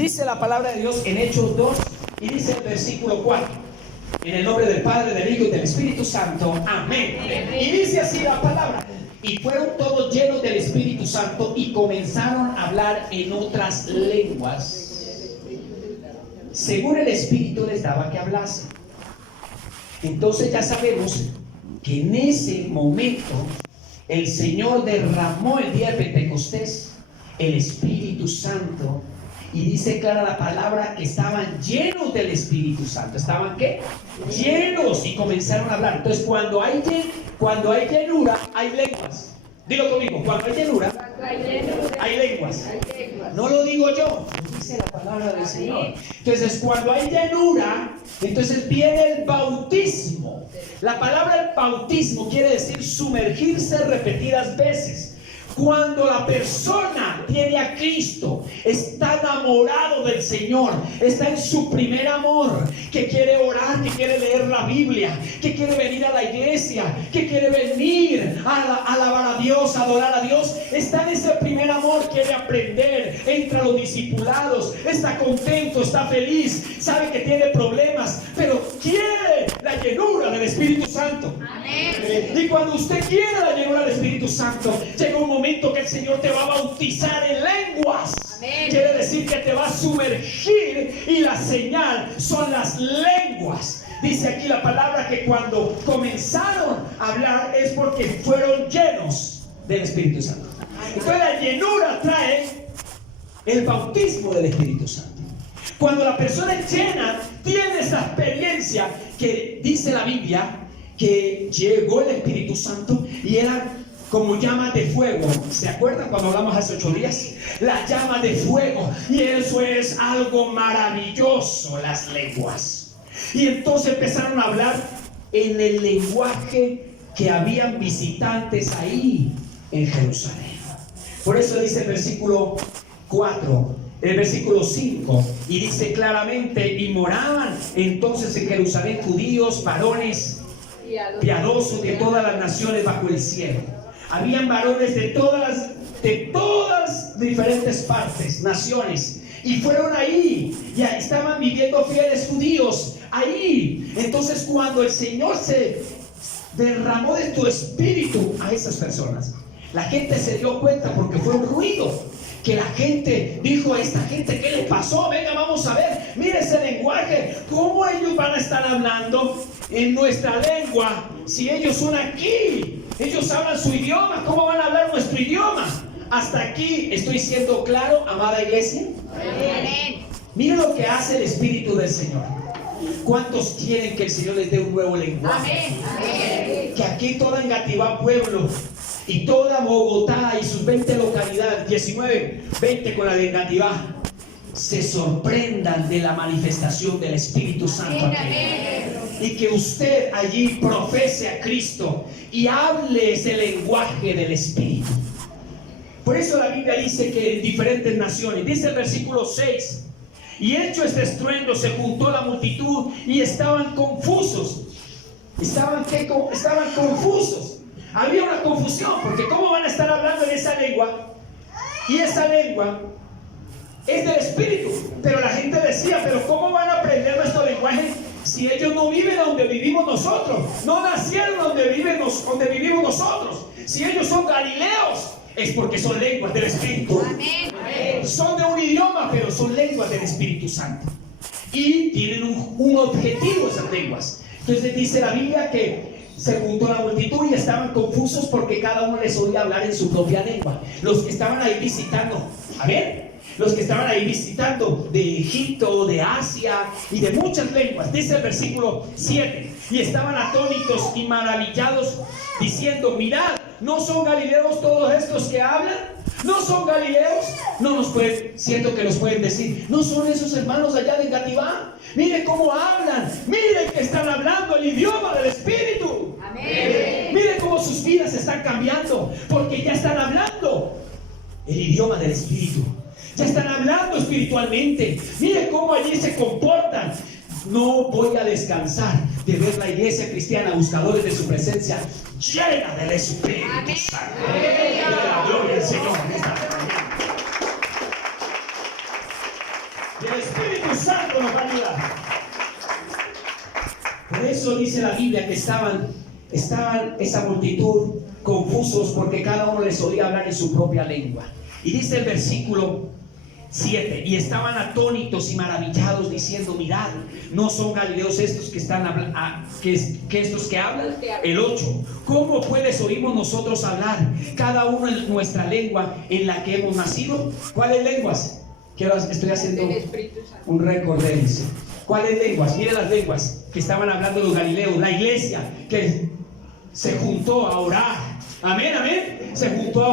Dice la palabra de Dios en Hechos 2 y dice el versículo 4. En el nombre del Padre, del Hijo y del Espíritu Santo. Amén. Y dice así la palabra. Y fueron todos llenos del Espíritu Santo y comenzaron a hablar en otras lenguas, según el Espíritu les daba que hablasen. Entonces ya sabemos que en ese momento el Señor derramó el día de Pentecostés el Espíritu Santo. Y dice clara la palabra que estaban llenos del Espíritu Santo. ¿Estaban qué? Llenos, y comenzaron a hablar. Entonces cuando hay llenura, hay lenguas. Dilo conmigo, cuando hay llenura, hay lenguas. No lo digo yo, lo dice la palabra del Señor. Entonces cuando hay llenura, entonces viene el bautismo. La palabra bautismo quiere decir sumergirse repetidas veces. Cuando la persona tiene a Cristo, está enamorado del Señor, está en su primer amor, que quiere orar, que quiere leer la Biblia, que quiere venir a la iglesia, que quiere venir a alabar a Dios, a adorar a Dios, está en ese primer amor, quiere aprender, entra a los discipulados, está contento, está feliz, sabe que tiene problemas, pero quiere la llenura del Espíritu Santo. Amén. Y cuando usted quiere la llenura del Espíritu Santo, llega un momento que el Señor te va a bautizar en lenguas. Amén. Quiere decir que te va a sumergir, y la señal son las lenguas. Dice aquí la palabra que cuando comenzaron a hablar es porque fueron llenos del Espíritu Santo. Entonces la llenura trae el bautismo del Espíritu Santo. Cuando la persona es llena, tiene esa experiencia que dice la Biblia que llegó el Espíritu Santo y era como llamas de fuego. ¿Se acuerdan cuando hablamos hace 8 días? La llama de fuego. Y eso es algo maravilloso, las lenguas. Y entonces empezaron a hablar en el lenguaje que habían visitantes ahí en Jerusalén. Por eso dice el versículo 4, el versículo 5, y dice claramente: y moraban entonces en Jerusalén judíos, varones piadosos de todas las naciones bajo el cielo. Habían varones de todas diferentes partes, naciones, y fueron ahí, y ahí estaban viviendo fieles judíos ahí. Entonces cuando el Señor se derramó de tu espíritu a esas personas, la gente se dio cuenta, porque fue un ruido que la gente dijo: a esta gente, ¿qué le pasó? Venga, vamos a ver, mire ese lenguaje, ¿cómo ellos van a estar hablando en nuestra lengua si ellos son aquí? Ellos hablan su idioma, ¿cómo van a hablar nuestro idioma? Hasta aquí estoy siendo claro, amada iglesia. Amén. Mira lo que hace el Espíritu del Señor. ¿Cuántos quieren que el Señor les dé un nuevo lenguaje? Amén. Que aquí toda Engativá pueblo y toda Bogotá y sus 20 localidades, 19, 20 con la de Engativá, se sorprendan de la manifestación del Espíritu Santo. Amén. Y que usted allí profese a Cristo y hable ese lenguaje del Espíritu. Por eso la Biblia dice que en diferentes naciones, dice el versículo 6, y hecho este estruendo se juntó la multitud y estaban confusos. Estaban confusos. Había una confusión, porque ¿cómo van a estar hablando en esa lengua? Y esa lengua es del Espíritu. Pero la gente decía: pero ¿cómo van a aprender nuestro lenguaje si ellos no viven donde vivimos nosotros? No nacieron donde vivimos nosotros. Si ellos son galileos, es porque son lenguas del Espíritu. Amén. Son de un idioma, pero son lenguas del Espíritu Santo. Y tienen un objetivo esas lenguas. Entonces dice la Biblia que se juntó la multitud y estaban confusos porque cada uno les oía hablar en su propia lengua. Los que estaban ahí visitando, a ver, los que estaban ahí visitando de Egipto, de Asia y de muchas lenguas. Dice el versículo 7, y estaban atónitos y maravillados, diciendo: mirad, ¿no son galileos todos estos que hablan? ¿No son galileos? No nos pueden, siento que nos pueden decir: ¿no son esos hermanos allá de Engativá? Mire cómo hablan, miren que están hablando el idioma del Espíritu. Amén. Miren cómo sus vidas están cambiando, porque ya están hablando el idioma del Espíritu. Ya están hablando espiritualmente. Miren cómo allí se comportan. No voy a descansar de ver la iglesia cristiana, buscadores de su presencia, llena del Espíritu Santo. De la gloria del Señor. Y el Espíritu Santo nos va a ayudar. Por eso dice la Biblia que estaban esa multitud confusos porque cada uno les oía hablar en su propia lengua. Y dice el versículo 7: y estaban atónitos y maravillados diciendo: mirad, ¿no son galileos estos que están estos que hablan? El 8: ¿cómo pues oímos nosotros hablar cada uno en nuestra lengua en la que hemos nacido? ¿Cuáles lenguas? Estoy haciendo un récord de eso. ¿Cuáles lenguas? Miren las lenguas que estaban hablando los galileos. La iglesia que se juntó a orar. Amén, amén. Se juntó a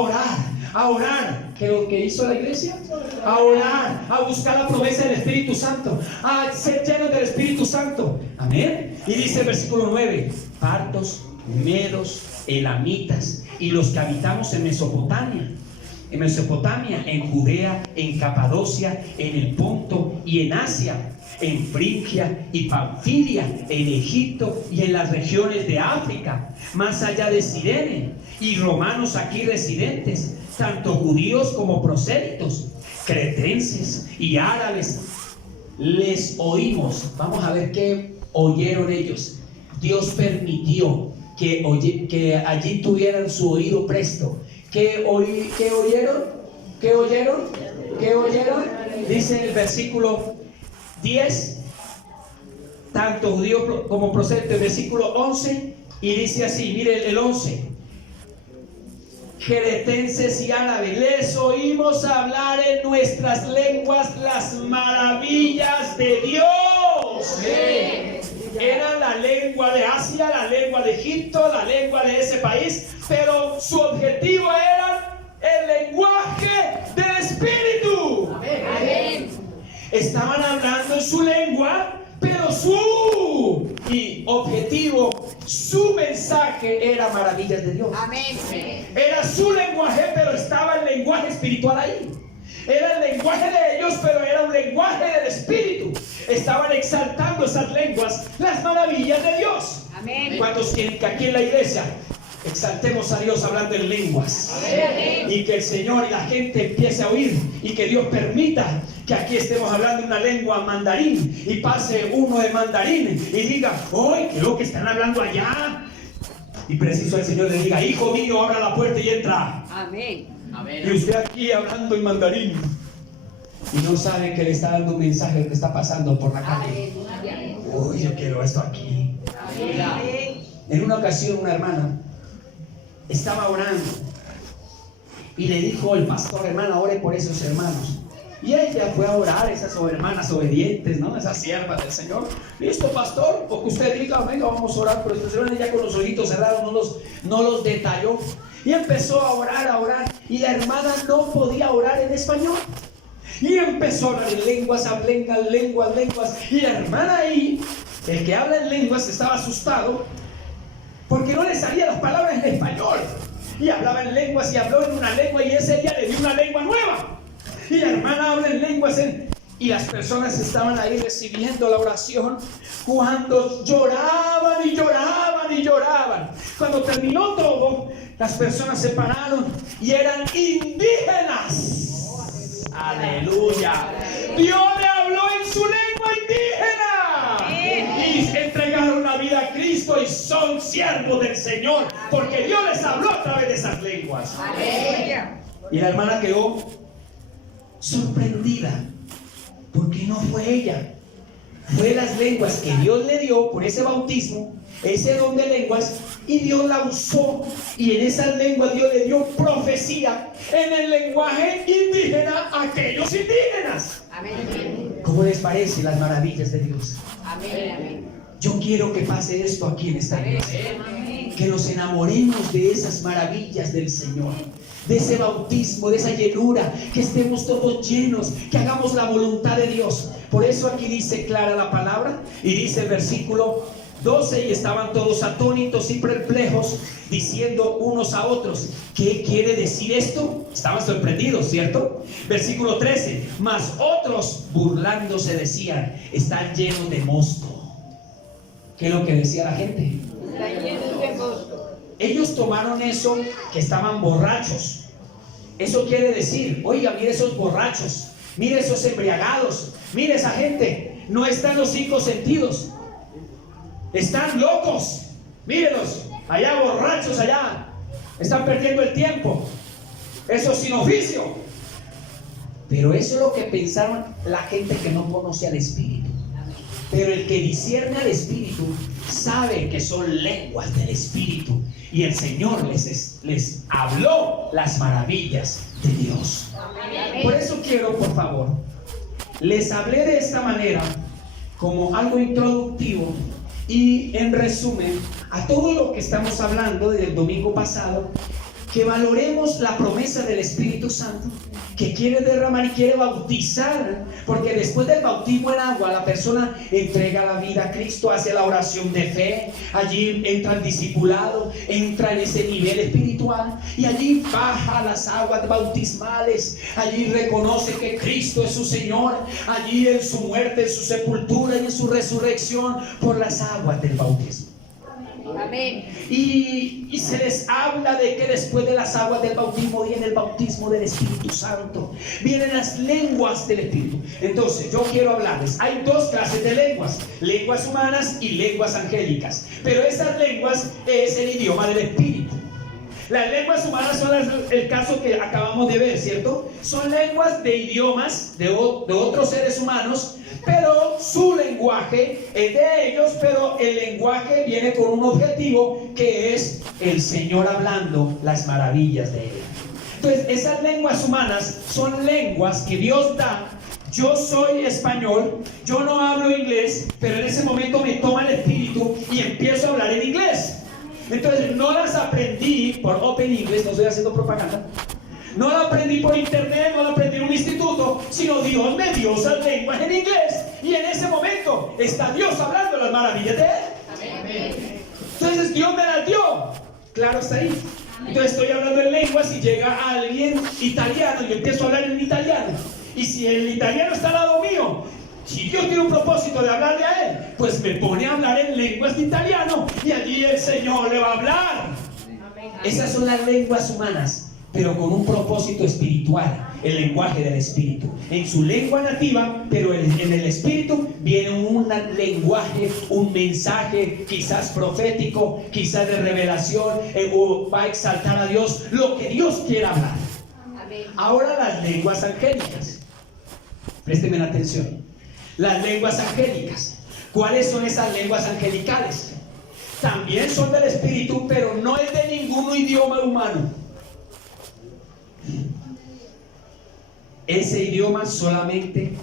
orar. ¿Qué lo que hizo la iglesia? A orar, a buscar la promesa del Espíritu Santo, a ser llenos del Espíritu Santo. Amén. Y dice el versículo 9: partos, medos, elamitas y los que habitamos en Mesopotamia, en Judea, en Capadocia, en el Ponto y en Asia, en Frigia y Panfilia, en Egipto y en las regiones de África, más allá de Cirene, y romanos aquí residentes, tanto judíos como prosélitos, cretenses y árabes, les oímos. Vamos a ver qué oyeron ellos. Dios permitió que allí tuvieran su oído presto. ¿Qué oyeron? ¿Qué oyeron? ¿Qué oyeron? Dice en el versículo 10, tanto judío como prosélito, el versículo 11, y dice así, mire el 11: cretenses y árabes, les oímos hablar en nuestras lenguas las maravillas de Dios. Era la lengua de Asia, la lengua de Egipto, la lengua de ese país, pero su objetivo era el lenguaje del Espíritu. Amén. Estaban hablando en su lengua, pero su objetivo, su mensaje era maravillas de Dios. Amén. Era su lenguaje, pero estaba el lenguaje espiritual ahí. Era el lenguaje de ellos, pero era un lenguaje del Espíritu. Estaban exaltando esas lenguas, las maravillas de Dios. Amén. ¿Cuántos quieren que aquí en la iglesia exaltemos a Dios hablando en lenguas? Amén. Y que el Señor y la gente empiece a oír, y que Dios permita que aquí estemos hablando una lengua mandarín y pase uno de mandarín y diga: ¡ay, qué es lo que están hablando allá! Y preciso el Señor le diga: hijo mío, abra la puerta y entra. Amén. Y usted aquí hablando en mandarín y no sabe que le está dando un mensaje que está pasando por la calle. Uy, yo quiero esto aquí. En una ocasión una hermana estaba orando y le dijo el pastor: hermana, ore por esos hermanos. Y ella fue a orar, esas hermanas obedientes, ¿no? Esas siervas del Señor. Listo, pastor, porque usted diga, venga, vamos a orar. Pero estos hermanos ya con los ojitos cerrados no los detalló. Y empezó a orar. Y la hermana no podía orar en español. Y empezó a hablar en lenguas, lenguas. Y la hermana ahí, el que habla en lenguas, estaba asustado porque no le salían las palabras en español. Y hablaba en lenguas y habló en una lengua, y ese día le dio una lengua nueva. Y la hermana habla en lenguas y las personas estaban ahí recibiendo la oración, cuando lloraban. Cuando terminó todo, las personas se pararon y eran indígenas. Aleluya. Dios le habló en su lengua indígena y entregaron la vida a Cristo y son siervos del Señor, porque Dios les habló a través de esas lenguas. Y la hermana quedó sorprendida, porque no fue ella, fue las lenguas que Dios le dio por ese bautismo, ese don de lenguas, y Dios la usó, y en esas lenguas Dios le dio profecía en el lenguaje indígena a aquellos indígenas. Amén. ¿Cómo les parece las maravillas de Dios? Amén. Yo quiero que pase esto aquí en esta iglesia, que nos enamoremos de esas maravillas del Señor, de ese bautismo, de esa llenura, que estemos todos llenos, que hagamos la voluntad de Dios. Por eso aquí dice clara la palabra, y dice el versículo 12: y estaban todos atónitos y perplejos, diciendo unos a otros: ¿qué quiere decir esto? Estaban sorprendidos, ¿cierto? Versículo 13: mas otros burlándose decían: están llenos de mosto. ¿Qué es lo que decía la gente? Están llenos de mosto. Ellos tomaron eso, que estaban borrachos. Eso quiere decir: oiga, mire esos borrachos, Mire esos embriagados. Mire esa gente. No están los 5 sentidos. Están locos. Mírelos. Allá borrachos allá. Están perdiendo el tiempo. Eso sin oficio. Pero eso es lo que pensaron la gente que no conoce al Espíritu. Pero el que discierne al Espíritu sabe que son lenguas del Espíritu. Y el Señor les habló las maravillas de Dios. Por eso quiero, por favor, les hablé de esta manera como algo introductivo y en resumen a todo lo que estamos hablando desde el domingo pasado, que valoremos la promesa del Espíritu Santo, que quiere derramar y quiere bautizar, porque después del bautismo en agua la persona entrega la vida a Cristo, hace la oración de fe, allí entra el discipulado, entra en ese nivel espiritual y allí baja las aguas bautismales, allí reconoce que Cristo es su Señor, allí en su muerte, en su sepultura y en su resurrección por las aguas del bautismo. Amén. Y se les habla de que después de las aguas del bautismo viene el bautismo del Espíritu Santo, vienen las lenguas del Espíritu. Entonces yo quiero hablarles, hay 2 clases de lenguas: lenguas humanas y lenguas angélicas. Pero esas lenguas es el idioma del Espíritu. Las lenguas humanas son el caso que acabamos de ver, ¿cierto? Son lenguas de idiomas de otros seres humanos, pero su lenguaje es de ellos, pero el lenguaje viene con un objetivo que es el Señor hablando las maravillas de Él. Entonces, esas lenguas humanas son lenguas que Dios da. Yo soy español, yo no hablo inglés, pero en ese momento me toma el Espíritu y empiezo a hablar en inglés. Entonces, no las aprendí por Open English, no estoy haciendo propaganda. No la aprendí por internet, no la aprendí en un instituto, sino Dios me dio esas lenguas en inglés. Y en ese momento está Dios hablando las maravillas de Él. Amén. Entonces Dios me las dio. Claro, está ahí. Entonces estoy hablando en lenguas y llega alguien italiano y yo empiezo a hablar en italiano. Y si el italiano está al lado mío, si Dios tiene un propósito de hablarle a él, pues me pone a hablar en lenguas de italiano y allí el Señor le va a hablar. Esas son las lenguas humanas, pero con un propósito espiritual, el lenguaje del Espíritu. En su lengua nativa, pero en el Espíritu viene un lenguaje, un mensaje, quizás profético, quizás de revelación, o va a exaltar a Dios, lo que Dios quiera hablar. Ahora las lenguas angélicas. Présteme atención. Las lenguas angélicas. ¿Cuáles son esas lenguas angelicales? También son del Espíritu, pero no es de ningún idioma humano. Ese idioma solamente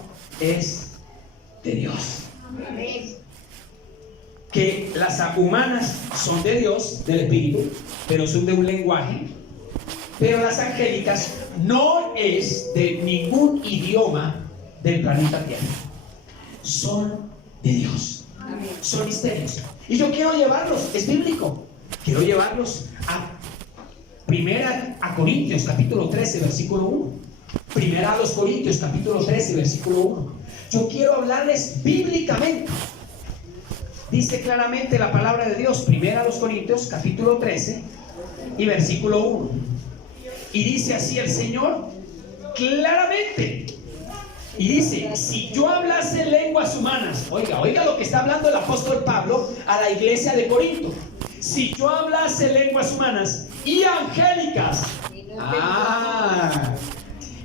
es de Dios. Que las humanas son de Dios, del Espíritu, pero son de un lenguaje. Pero las angélicas no es de ningún idioma del planeta Tierra. Son de Dios. Son misterios. Y yo quiero llevarlos, es bíblico, quiero llevarlos a Corintios capítulo 13 versículo 1. Primera a los Corintios capítulo 13 versículo 1. Yo quiero hablarles bíblicamente. Dice claramente la palabra de Dios, primera a los Corintios capítulo 13 y versículo 1. Y dice así el Señor claramente. Y dice, si yo hablase lenguas humanas, oiga lo que está hablando el apóstol Pablo a la iglesia de Corinto. Si yo hablase lenguas humanas y angélicas,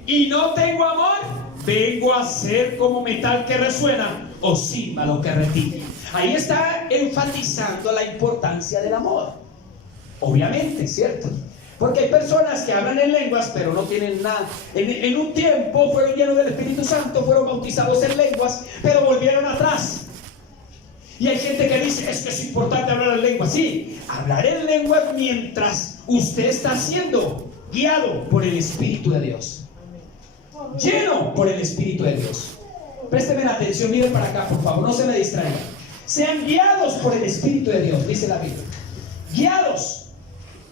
y no tengo amor, vengo a ser como metal que resuena o címbalo que retiñe. Ahí está enfatizando la importancia del amor. Obviamente, ¿cierto? Porque hay personas que hablan en lenguas pero no tienen nada. En un tiempo fueron llenos del Espíritu Santo, fueron bautizados en lenguas, pero volvieron atrás. Y hay gente que dice, es que es importante hablar en lenguas. Sí, hablar en lenguas mientras usted está siendo guiado por el Espíritu de Dios. Lleno por el Espíritu de Dios. Présteme la atención, miren para acá, por favor, no se me distraigan. Sean guiados por el Espíritu de Dios, dice la Biblia. Guiados.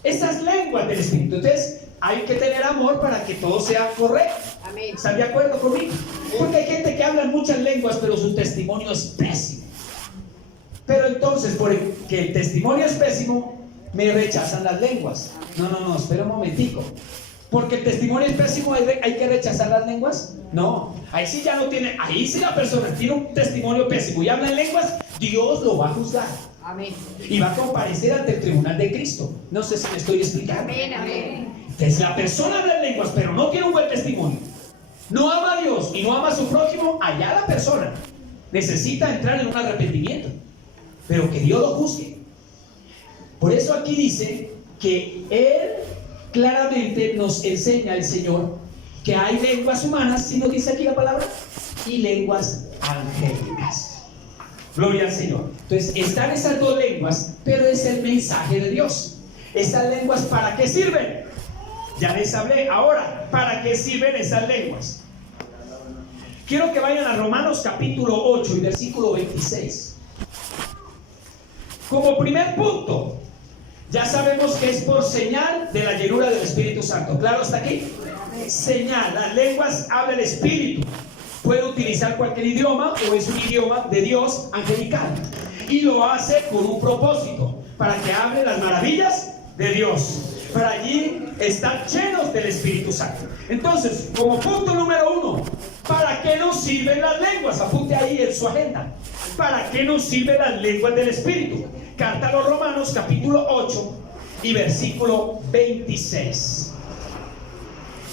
Esas lenguas del Espíritu. Entonces hay que tener amor para que todo sea correcto. Amén. ¿Están de acuerdo conmigo? Porque hay gente que habla muchas lenguas pero su testimonio es pésimo. Pero entonces, porque el testimonio es pésimo, me rechazan las lenguas. No, espera un momentico. Porque el testimonio es pésimo, hay que rechazar las lenguas. No, ahí sí ya no tiene, ahí sí la persona tiene un testimonio pésimo y habla en lenguas, Dios lo va a juzgar. Amén. Y va a comparecer ante el tribunal de Cristo. No sé si me estoy explicando. Amén, amén. Entonces la persona habla en lenguas, pero no tiene un buen testimonio, no ama a Dios y no ama a su prójimo, allá la persona necesita entrar en un arrepentimiento, pero que Dios lo juzgue. Por eso aquí dice que Él claramente nos enseña el Señor que hay lenguas humanas, ¿sí nos dice aquí la palabra? Y lenguas angélicas. Gloria al Señor. Entonces están esas dos lenguas, pero es el mensaje de Dios. Estas lenguas, ¿para qué sirven? Ya les hablé. Ahora, ¿para qué sirven esas lenguas? Quiero que vayan a Romanos capítulo 8 y versículo 26. Como primer punto, ya sabemos que es por señal de la llenura del Espíritu Santo. ¿Claro hasta aquí? Señal. Las lenguas habla el Espíritu. Puede utilizar cualquier idioma o es un idioma de Dios angelical. Y lo hace con un propósito, para que hable las maravillas de Dios. Para allí estar llenos del Espíritu Santo. Entonces, como punto número 1, ¿para qué nos sirven las lenguas? Apunte ahí en su agenda. ¿Para qué nos sirven las lenguas del Espíritu? Carta a los Romanos, capítulo 8 y versículo 26.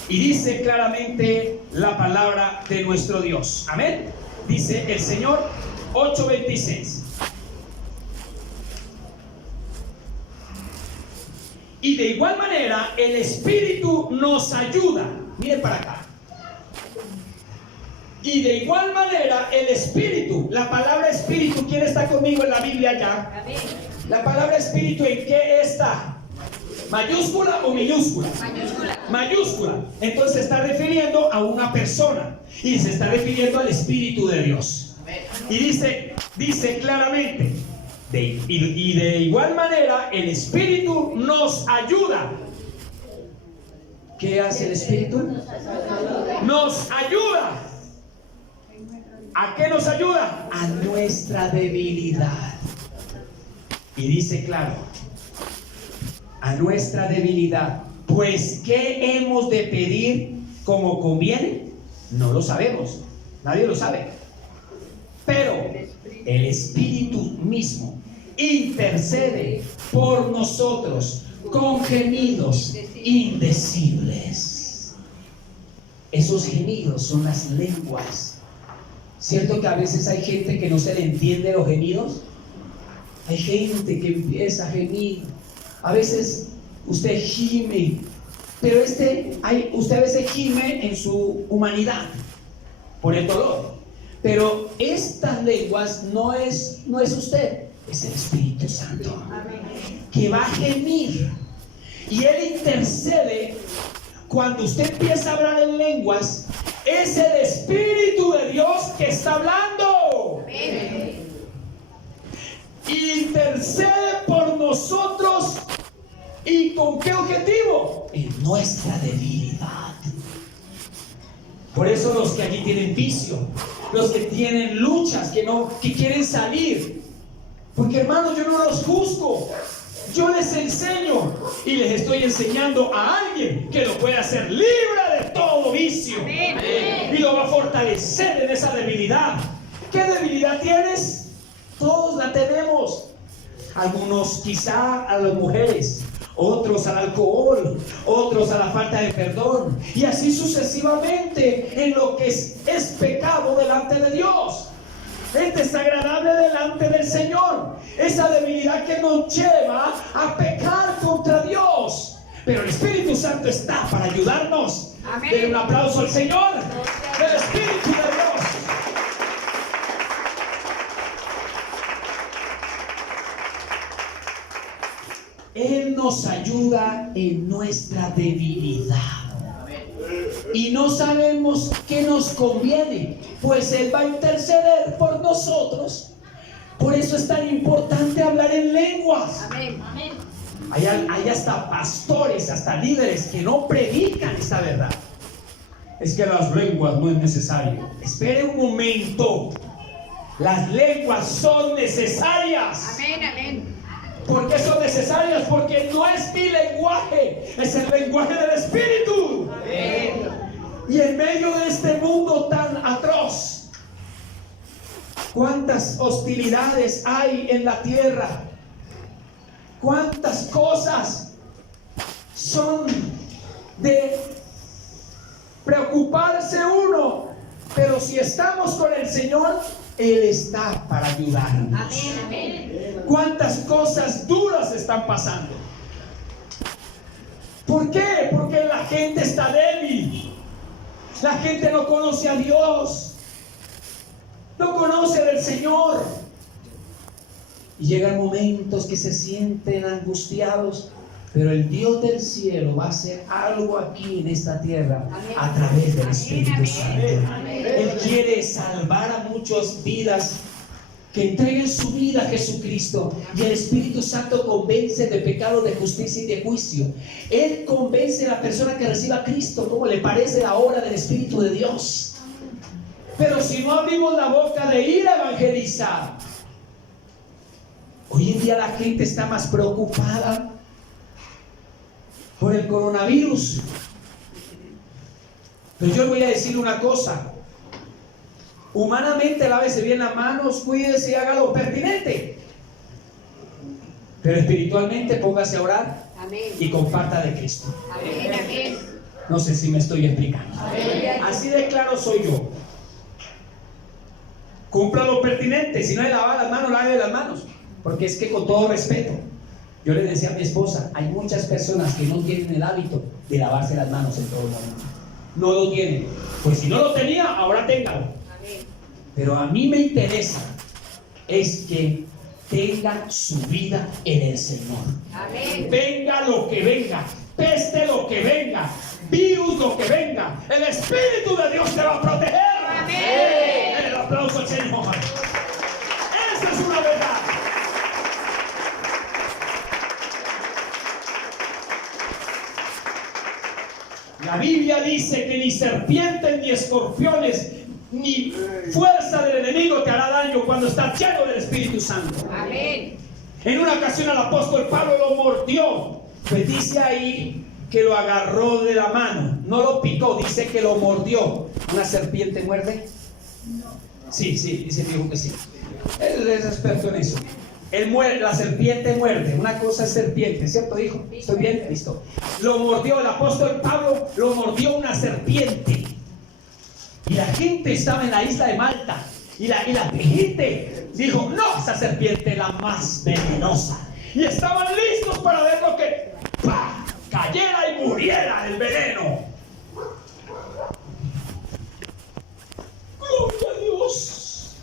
Y dice claramente la palabra de nuestro Dios. Amén. Dice el Señor, 8:26. Y de igual manera el Espíritu nos ayuda. Miren para acá. Y de igual manera el Espíritu, la palabra Espíritu, ¿quién está conmigo en la Biblia ya? Amén. La palabra Espíritu, ¿en qué está? ¿Mayúscula o minúscula? Mayúscula. Mayúscula. Entonces se está refiriendo a una persona y se está refiriendo al Espíritu de Dios. Y dice claramente, y de igual manera el Espíritu nos ayuda. ¿Qué hace el Espíritu? Nos ayuda. ¿A qué nos ayuda? A nuestra debilidad. Y dice claro, a nuestra debilidad. Pues ¿qué hemos de pedir como conviene? No lo sabemos, nadie lo sabe. Pero el Espíritu mismo intercede por nosotros con gemidos indecibles. Esos gemidos son las lenguas. ¿Cierto que a veces hay gente que no se le entiende los gemidos? Hay gente que empieza a gemir. A veces usted gime, pero usted a veces gime en su humanidad por el dolor. Pero estas lenguas no es usted, es el Espíritu Santo que va a gemir. Y Él intercede. Cuando usted empieza a hablar en lenguas, es el Espíritu de Dios que está hablando. Amén. Intercede por nosotros. ¿Y con qué objetivo? En nuestra debilidad. Por eso los que aquí tienen vicio, los que tienen luchas, que quieren salir, porque hermanos, yo no los juzgo, yo les enseño y les estoy enseñando a alguien que lo puede hacer libre de todo vicio. Amén. Y lo va a fortalecer en esa debilidad. ¿Qué debilidad tienes? Todos la tenemos. Algunos quizá a las mujeres, otros al alcohol, otros a la falta de perdón, y así sucesivamente en lo que es pecado delante de Dios, es desagradable delante del Señor, esa debilidad que nos lleva a pecar contra Dios. Pero el Espíritu Santo está para ayudarnos. Amén. Denle un aplauso al Señor, el Espíritu de Dios. Él nos ayuda en nuestra debilidad. Y no sabemos qué nos conviene, pues Él va a interceder por nosotros. Por eso es tan importante hablar en lenguas. Amén. Amén. Hay hasta pastores, hasta líderes que no predican esta verdad. Es que las lenguas no es necesario. Espere un momento. Las lenguas son necesarias. Amén. Amén. ¿Por qué son necesarias? Porque no es mi lenguaje, es el lenguaje del Espíritu. Y en medio de este mundo tan atroz, ¿cuántas hostilidades hay en la tierra? ¿Cuántas cosas son de preocuparse uno? Pero si estamos con el Señor, Él está para ayudarnos. Amén. ¿Cuántas cosas duras están pasando? ¿Por qué? Porque la gente está débil. La gente no conoce a Dios, no conoce del Señor. Y llegan momentos que se sienten angustiados, pero el Dios del cielo va a hacer algo aquí en esta tierra a través del Espíritu Santo. Él quiere salvar a muchas vidas que entreguen su vida a Jesucristo, y el Espíritu Santo convence de pecado, de justicia y de juicio. Él convence a la persona que reciba a Cristo como le parece la obra del Espíritu de Dios. Pero si no abrimos la boca de ir a evangelizar, hoy en día la gente está más preocupada por el coronavirus. Pero yo le voy a decir una cosa: humanamente lávese bien las manos, cuídese y haga lo pertinente. Pero espiritualmente póngase a orar. Amén. Y comparta de Cristo. Amén. No sé si me estoy explicando. Amén. Así de claro soy yo. Cumpla lo pertinente. Si no le lava las manos, lave las manos. Porque es que, con todo respeto, yo le decía a mi esposa, hay muchas personas que no tienen el hábito de lavarse las manos en todo momento. No lo tienen. Pues si no lo tenía, ahora téngalo. Pero a mí me interesa es que tenga su vida en el Señor. Amén. Venga lo que venga, peste lo que venga, virus lo que venga, el Espíritu de Dios te va a proteger. Amén. El aplauso al Señor. Esa es una verdad. La Biblia dice que ni serpientes ni escorpiones ni fuerza del enemigo te hará daño cuando estás lleno del Espíritu Santo. Amén. En una ocasión al apóstol Pablo lo mordió. Pues dice ahí que lo agarró de la mano, no lo picó, dice que lo mordió. ¿Una serpiente muerde? Sí, dice mi hijo que sí. Él es experto en eso. Él muerde, la serpiente muerde. Una cosa es serpiente, ¿cierto, hijo? ¿Estoy bien? Listo. Lo mordió, el apóstol Pablo lo mordió una serpiente. Y la gente estaba en la isla de Malta. Y la gente dijo, no, esa serpiente es la más venenosa. Y estaban listos para ver lo que ¡pah!, cayera y muriera el veneno. Gloria a Dios.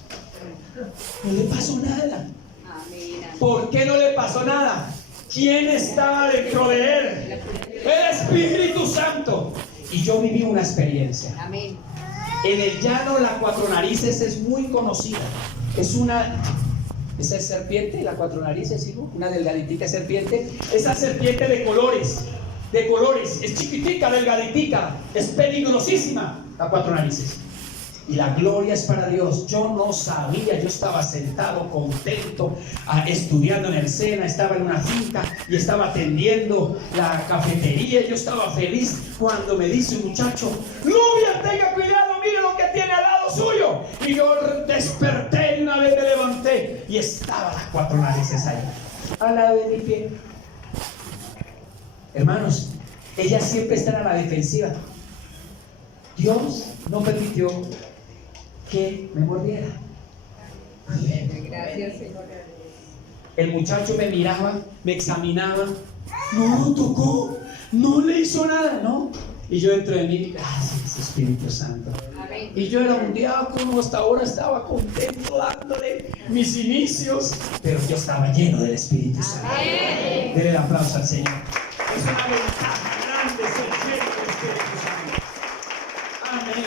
No le pasó nada. Amén. ¿Por qué no le pasó nada? ¿Quién estaba dentro de él? El Espíritu Santo. Y yo viví una experiencia. Amén. En el llano la cuatro narices es muy conocida. Esa es serpiente, la cuatro narices, hijo, una delgaditica serpiente. Esa serpiente de colores, es chiquitica, delgaditica, es peligrosísima, la cuatro narices. Y la gloria es para Dios. Yo no sabía, yo estaba sentado contento, estudiando en el SENA, estaba en una finca y estaba atendiendo la cafetería. Yo estaba feliz cuando me dice un muchacho, Nubia, tenga cuidado, mire lo que tiene al lado suyo. Y yo desperté y una vez me levanté y estaba las cuatro narices ahí, al lado de mi pie. Hermanos, ellas siempre están a la defensiva. Dios no permitió que me mordiera. Gracias, Señor. El muchacho me miraba, me examinaba, no lo tocó, no le hizo nada, ¿no? Y yo dentro de mí, gracias Espíritu Santo. Amén. Y yo era un diácono, hasta ahora estaba contento dándole mis inicios, pero yo estaba lleno del Espíritu Santo. Amén. Denle el aplauso al Señor. Es una ventaja grande ser lleno del Espíritu Santo. Amén.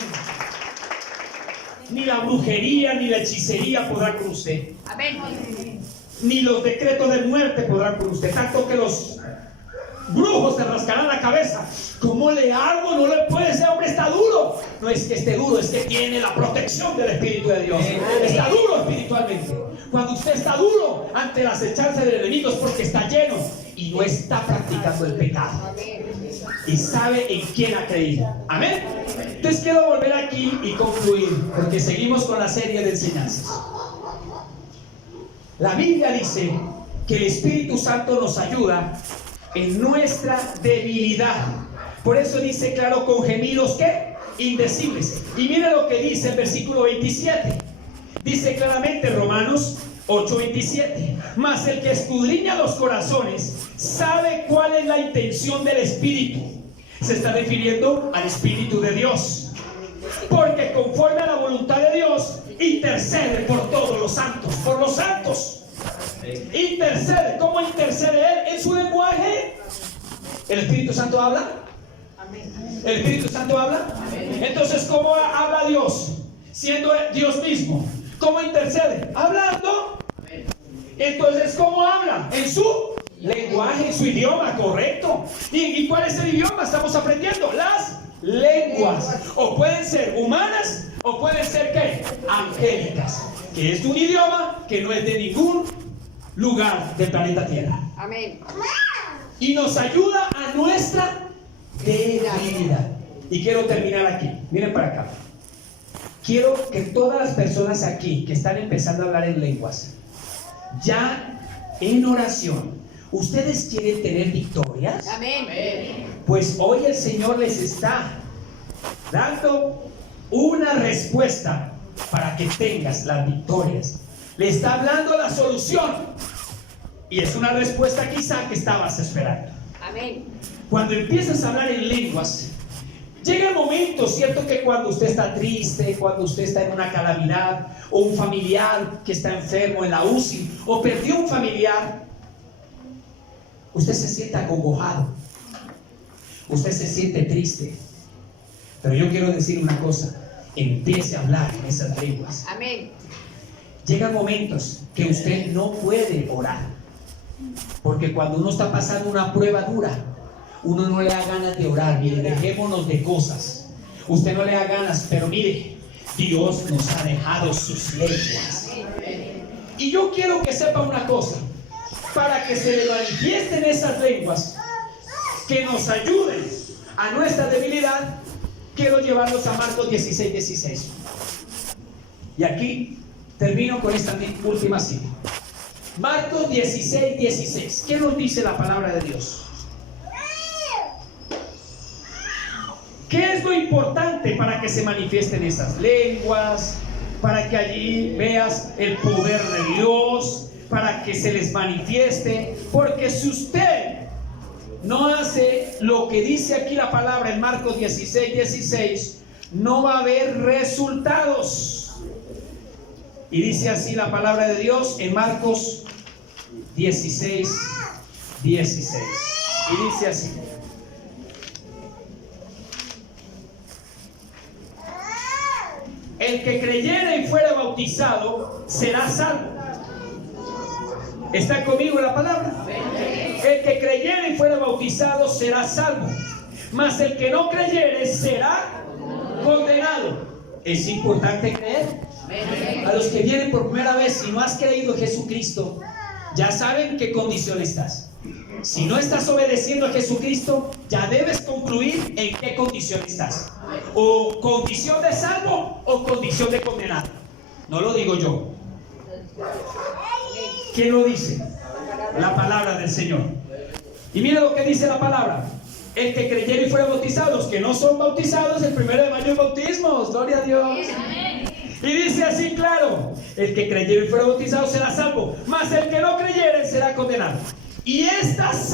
Ni la brujería ni la hechicería podrá con usted. Amén. Ni los decretos de muerte podrán con usted. Tanto que los brujos se rascarán la cabeza. ¿Cómo le hago? No le puede, ese hombre está duro. No es que esté duro, es que tiene la protección del Espíritu de Dios. Está duro espiritualmente. Cuando usted está duro ante las acechanzas del enemigo es porque está lleno y no está practicando el pecado. Y sabe en quién ha creído. Amén. Entonces quiero volver aquí y concluir, porque seguimos con la serie de enseñanzas. La Biblia dice que el Espíritu Santo nos ayuda en nuestra debilidad. Por eso dice claro, con gemidos ¿qué? Indecibles. Y mire lo que dice el versículo 27. Dice claramente Romanos 8:27. Mas el que escudriña los corazones sabe cuál es la intención del Espíritu. Se está refiriendo al Espíritu de Dios. Porque conforme a la voluntad de Dios intercede por todos los santos. Por los santos. Intercede. ¿Cómo intercede Él? En su lenguaje. ¿El Espíritu Santo habla? ¿El Espíritu Santo habla? Entonces, ¿cómo habla Dios? Siendo Dios mismo. ¿Cómo intercede? Hablando. Entonces, ¿cómo habla? En su lenguaje, en su idioma, correcto. ¿Y cuál es el idioma? Estamos aprendiendo las lenguas. O pueden ser humanas, o pueden ser ¿qué? Angélicas. Que es un idioma que no es de ningún lugar del planeta Tierra. Amén. Y nos ayuda a nuestra debilidad. Y quiero terminar aquí. Miren para acá. Quiero que todas las personas aquí que están empezando a hablar en lenguas, ya en oración, ¿ustedes quieren tener victorias? Amén. Pues hoy el Señor les está dando una respuesta para que tengas las victorias. Le está hablando la solución. Y es una respuesta quizá que estabas esperando. Amén. Cuando empiezas a hablar en lenguas, llega el momento, ¿cierto? Que cuando usted está triste, cuando usted está en una calamidad, o un familiar que está enfermo en la UCI, o perdió un familiar, usted se siente acongojado, usted se siente triste. Pero yo quiero decir una cosa, empiece a hablar en esas lenguas. Amén. Llegan momentos que usted no puede orar, porque cuando uno está pasando una prueba dura, uno no le da ganas de orar. Mire, dejémonos de cosas. Usted no le da ganas, pero mire, Dios nos ha dejado sus lenguas. Y yo quiero que sepa una cosa, para que se le manifiesten esas lenguas, que nos ayuden a nuestra debilidad, quiero llevarlos a Marcos 16:16. Y aquí termino con esta última cita. Marcos 16:16. ¿Qué nos dice la palabra de Dios? ¿Qué es lo importante para que se manifiesten esas lenguas? Para que allí veas el poder de Dios, para que se les manifieste. Porque si usted no hace lo que dice aquí la palabra en Marcos 16:16, no va a haber resultados. Y dice así la palabra de Dios en Marcos 16:16. Y dice así: el que creyere y fuera bautizado será salvo. ¿Está conmigo la palabra? El que creyere y fuera bautizado será salvo, mas el que no creyere será condenado. Es importante creer. A los que vienen por primera vez, si no has creído en Jesucristo, ya saben qué condición estás. Si no estás obedeciendo a Jesucristo, ya debes concluir en qué condición estás. O condición de salvo o condición de condenado. No lo digo yo. ¿Quién lo dice? La palabra del Señor. Y mira lo que dice la palabra: el que creyere y fuera bautizado. Los que no son bautizados, el 1 de mayo hay bautismos. Gloria a Dios. Y dice así claro: el que creyere y fuera bautizado será salvo, mas el que no creyere será condenado. Y estas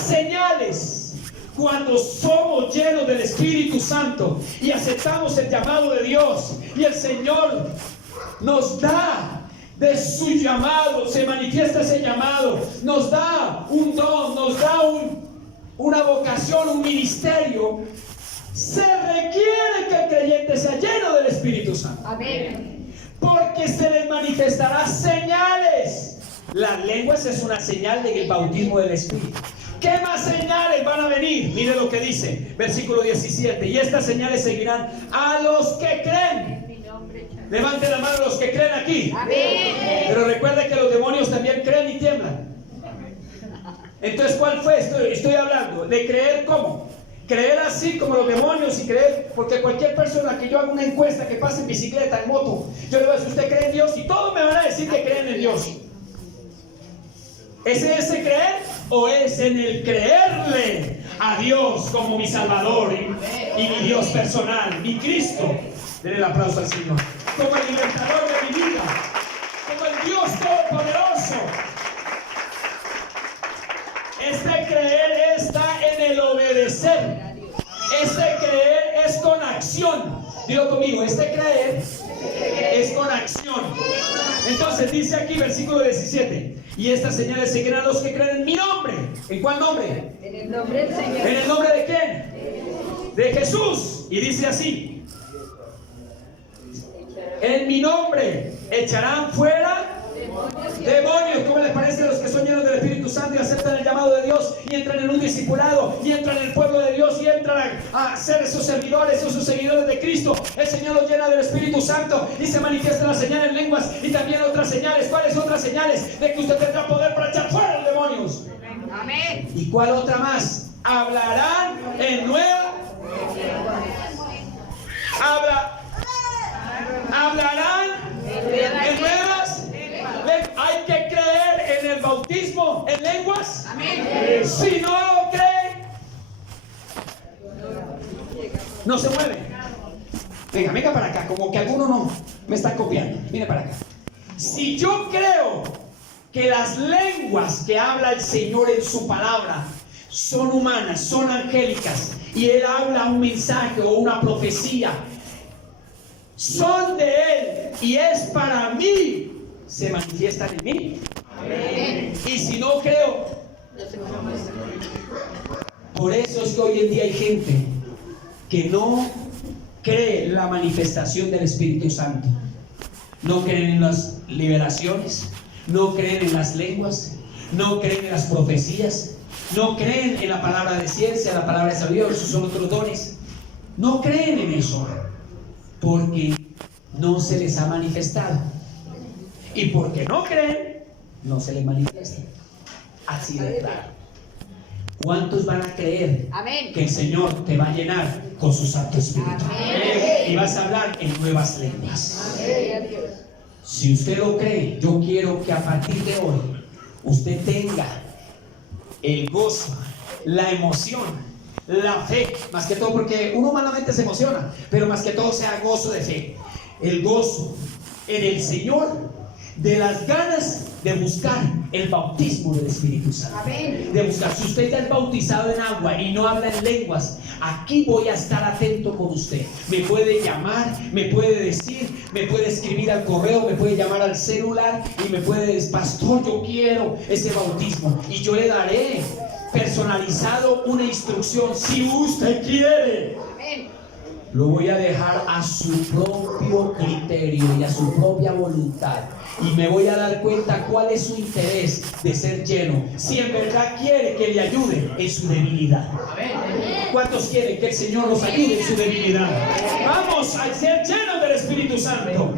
señales, cuando somos llenos del Espíritu Santo y aceptamos el llamado de Dios, y el Señor nos da de su llamado, se manifiesta ese llamado, nos da un don, nos da una vocación, un ministerio, se requiere que el creyente sea lleno del Espíritu Santo. Amén. Porque se les manifestará señales. Las lenguas es una señal del bautismo del Espíritu. ¿Qué más señales van a venir? Mire lo que dice, versículo 17. Y estas señales seguirán a los que creen. Levante la mano los que creen aquí. Amén. Pero recuerde que los demonios también creen y tiemblan. Entonces, ¿cuál fue? Estoy hablando de creer ¿cómo? Creer así como los demonios y creer, porque cualquier persona que yo haga una encuesta que pase en bicicleta, en moto, yo le voy a decir, ¿usted cree en Dios? Y todos me van a decir que creen en Dios. ¿Es ese creer o es en el creerle a Dios como mi Salvador y mi Dios personal, mi Cristo? Denle el aplauso al Señor. Como el libertador de mi vida, como el Dios todopoderoso. Este creer está en el obedecer. Este creer es con acción. Dilo conmigo, este creer es con acción. Entonces dice aquí versículo 17. Y estas señales seguirán a los que creen en mi nombre. ¿En cuál nombre? En el nombre del Señor. ¿En el nombre de quién? De Jesús. Y dice así: en mi nombre echarán fuera demonios. ¿Cómo les parece a los que son llenos del Espíritu Santo y aceptan el llamado de Dios y entran en un discipulado y entran en el pueblo de Dios y entran a ser esos servidores, esos seguidores de Cristo? El Señor los llena del Espíritu Santo y se manifiesta la señal en lenguas y también otras señales. ¿Cuáles otras señales? De que usted tendrá poder para echar fuera los demonios. Amén. ¿Y cuál otra más? Hablarán en nueva. Hablarán en nuevas. Hay que creer en el bautismo en lenguas. Amén. Si no lo cree, no se mueve. Venga para acá, como que alguno no me está copiando. Mire para acá. Si yo creo que las lenguas que habla el Señor en su palabra son humanas, son angélicas, y Él habla un mensaje o una profecía, son de Él y es para mí, se manifiestan en mí. Amén. Y si no creo, por eso es que hoy en día hay gente que no cree la manifestación del Espíritu Santo, no creen en las liberaciones, no creen en las lenguas, no creen en las profecías, no creen en la palabra de ciencia, la palabra de sabiduría, esos son otros dones. No creen en eso porque no se les ha manifestado, y porque no creen, no se les manifiesta. Así de claro. ¿Cuántos van a creer Amén. que el Señor te va a llenar con su Santo Espíritu? Amén. Y vas a hablar en nuevas lenguas. Amén. Si usted lo cree, yo quiero que a partir de hoy usted tenga el gozo, la emoción, la fe, más que todo, porque uno humanamente se emociona, pero más que todo sea gozo de fe. El gozo en el Señor, de las ganas de buscar el bautismo del Espíritu Santo. Amén. De buscar, si usted ya es bautizado en agua y no habla en lenguas, aquí voy a estar atento con usted. Me puede llamar, me puede decir, me puede escribir al correo, me puede llamar al celular y me puede decir: pastor, yo quiero ese bautismo, y yo le daré personalizado una instrucción. Si usted quiere, Amén. lo voy a dejar a su propio criterio y a su propia voluntad, y me voy a dar cuenta cuál es su interés de ser lleno, si en verdad quiere que le ayude en su debilidad. ¿Cuántos quieren que el Señor los ayude en su debilidad? Vamos a ser llenos del Espíritu Santo.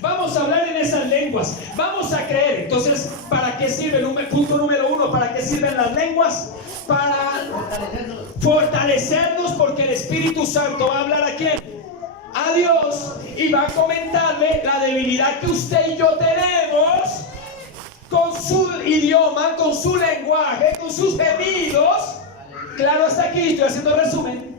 Vamos a hablar en esas lenguas. Vamos a creer. Entonces, ¿para qué sirve? Punto número 1. ¿Para qué sirven las lenguas? Para fortalecernos, porque el Espíritu Santo va a hablar a quién? A Dios, y va a comentarle la debilidad que usted y yo tenemos con su idioma, con su lenguaje, con sus gemidos. Claro, hasta aquí estoy haciendo resumen,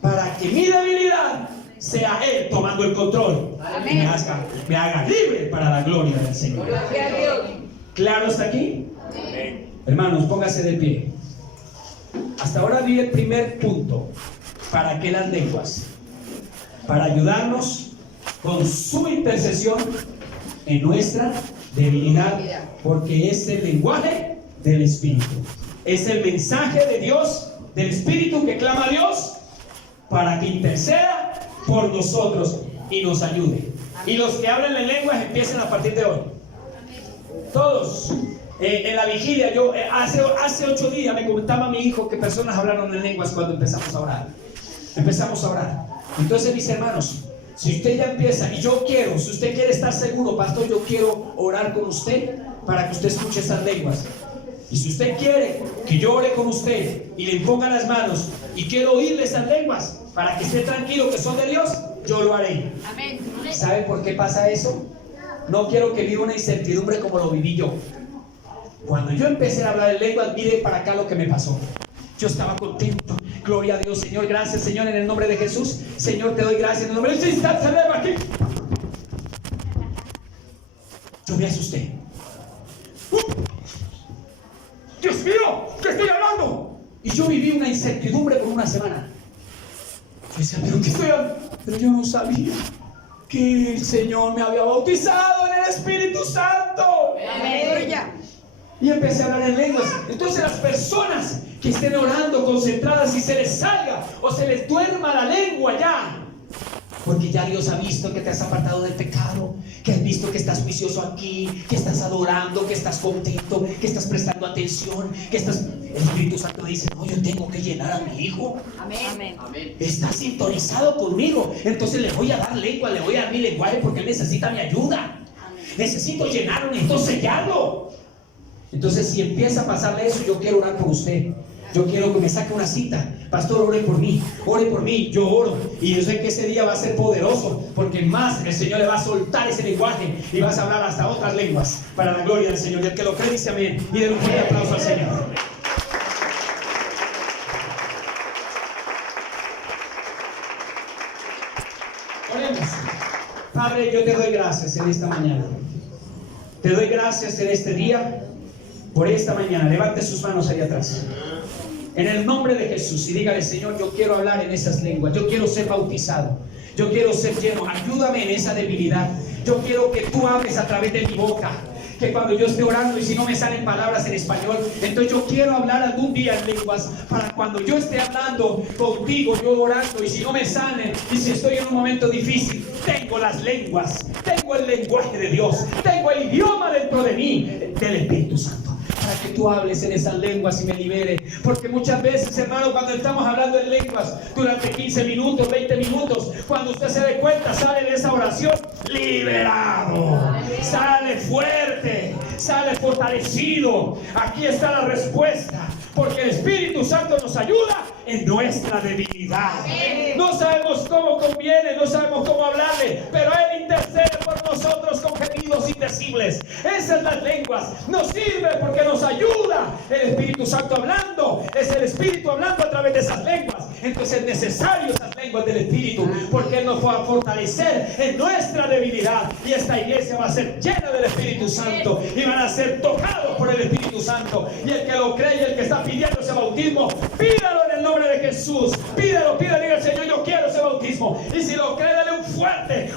para que mi debilidad sea Él tomando el control. Amén. Y me haga libre para la gloria del Señor. Gloria a Dios. ¿Claro hasta aquí? Amén. Hermanos, póngase de pie. Hasta ahora vi el primer punto. ¿Para qué las lenguas? Para ayudarnos con su intercesión en nuestra debilidad, porque es el lenguaje del Espíritu. Es el mensaje de Dios, del Espíritu que clama a Dios para que interceda por nosotros y nos ayude. Y los que hablan en lenguas empiecen a partir de hoy. Todos. En la vigilia, yo hace 8 días me comentaba mi hijo que personas hablaron en lenguas cuando empezamos a orar. Empezamos a orar. Entonces, mis hermanos, si usted ya empieza, y yo quiero, si usted quiere estar seguro, pastor, yo quiero orar con usted para que usted escuche esas lenguas. Y si usted quiere que yo ore con usted y le imponga las manos y quiero oírle esas lenguas para que esté tranquilo que son de Dios, yo lo haré. Amén. ¿Sabe por qué pasa eso? No quiero que viva una incertidumbre como lo viví yo. Cuando yo empecé a hablar en lenguas, mire para acá lo que me pasó. Yo estaba contento. Gloria a Dios, Señor. Gracias, Señor, en el nombre de Jesús. Señor, te doy gracias en el nombre de Jesús. Aquí. Yo me asusté. Dios mío, ¿qué estoy hablando? Y yo viví una incertidumbre por una semana. Yo decía, pero ¿qué estoy hablando? Pero yo no sabía que el Señor me había bautizado en el Espíritu Santo. Aleluya. Y empecé a hablar en lenguas. Entonces las personas que estén orando concentradas y se les salga o se les duerma la lengua ya, porque ya Dios ha visto que te has apartado del pecado, que has visto que estás juicioso aquí, que estás adorando, que estás contento, que estás prestando atención, que estás... El Espíritu Santo dice, no, yo tengo que llenar a mi hijo. Amén. Está sintonizado conmigo. Entonces le voy a dar lengua, le voy a dar mi lenguaje porque él necesita mi ayuda. Necesito llenarlo, necesito sellarlo. Entonces, si empieza a pasarle eso, yo quiero orar por usted. Yo quiero que me saque una cita. Pastor, ore por mí, yo oro. Y yo sé que ese día va a ser poderoso, porque más el Señor le va a soltar ese lenguaje y vas a hablar hasta otras lenguas para la gloria del Señor. Y el que lo cree dice amén. Y den un fuerte aplauso al Señor. Oremos. Padre, yo te doy gracias en esta mañana. Te doy gracias en este día, por esta mañana. Levante sus manos allá atrás. En el nombre de Jesús, y dígale, Señor, yo quiero hablar en esas lenguas. Yo quiero ser bautizado. Yo quiero ser lleno. Ayúdame en esa debilidad. Yo quiero que tú hables a través de mi boca. Que cuando yo esté orando y si no me salen palabras en español, entonces yo quiero hablar algún día en lenguas, para cuando yo esté hablando contigo, yo orando, y si no me salen, y si estoy en un momento difícil, tengo las lenguas, tengo el lenguaje de Dios, tengo el idioma dentro de mí, del Espíritu Santo, para que tú hables en esas lenguas y me libere. Porque muchas veces, hermano, cuando estamos hablando en lenguas durante 15 minutos, 20 minutos, cuando usted se dé cuenta, sale de esa oración liberado, sale fuerte, sale fortalecido. Aquí está la respuesta, porque el Espíritu Santo nos ayuda en nuestra debilidad. No sabemos cómo conviene, no sabemos cómo hablarle, pero Él intercede por nosotros con gemidos indecibles. Esas las lenguas nos sirve porque nos ayuda. El Espíritu Santo hablando, es el Espíritu hablando a través de esas lenguas. Entonces es necesario esas lenguas del Espíritu, porque Él nos va a fortalecer en nuestra debilidad. Y esta iglesia va a ser llena del Espíritu Santo y van a ser tocados por el Espíritu Santo. Y el que lo cree y el que está pidiendo ese bautismo, pídalo en el nombre de Jesús. Pídelo, diga al Señor, yo quiero ese bautismo. Y si lo cree, dale un fuerte